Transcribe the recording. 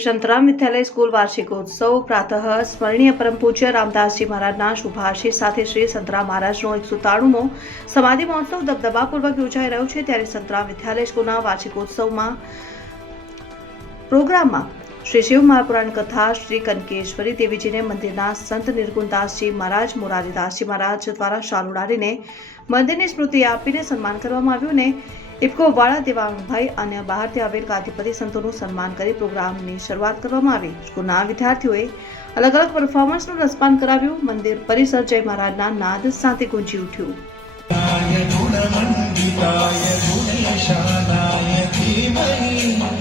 શ્રી સંતરામ વિદ્યાલય school વાર્ષિકોત્સવ પ્રાતઃ સ્મરણીય પરમ પૂજ્ય રામદાસજી મહારાજના શુભાશીષ સાથે શ્રી સંતરામ મહારાજનો 193મો સમાધિ મહોત્સવ દબદબાપૂર્વક યોજાઈ રહ્યો છે। ત્યારે સંતરામ વિદ્યાલય સ્કૂલના વાર્ષિકોત્સવમાં પ્રોગ્રામમાં શ્રી શિવ મહાપુરાણ કથા શ્રી કનકેશ્વરી દેવીજીને મંદિરના સંત નિર્ગુણદાસજી મહારાજ મોરારીદાસજી મહારાજ દ્વારા શાલ ઉડાડીને મંદિરની સ્મૃતિ આપીને સન્માન કરવામાં આવ્યું અને ઇફકો વાળા દેવાંગભાઈ અને બહારથી આવેલ ગાદીપતિ સંતોનું સન્માન કરી પ્રોગ્રામની શરૂઆત કરવામાં આવી। સ્કૂલના વિદ્યાર્થીઓએ અલગ અલગ પરફોર્મન્સનું રસપાન કરાવ્યું। મંદિર પરિસર જય મહારાજના નાદ સાથે ગુંજી ઉઠ્યું। ગુણ મંડિતાય ગુણેશાનાય ધીમહિ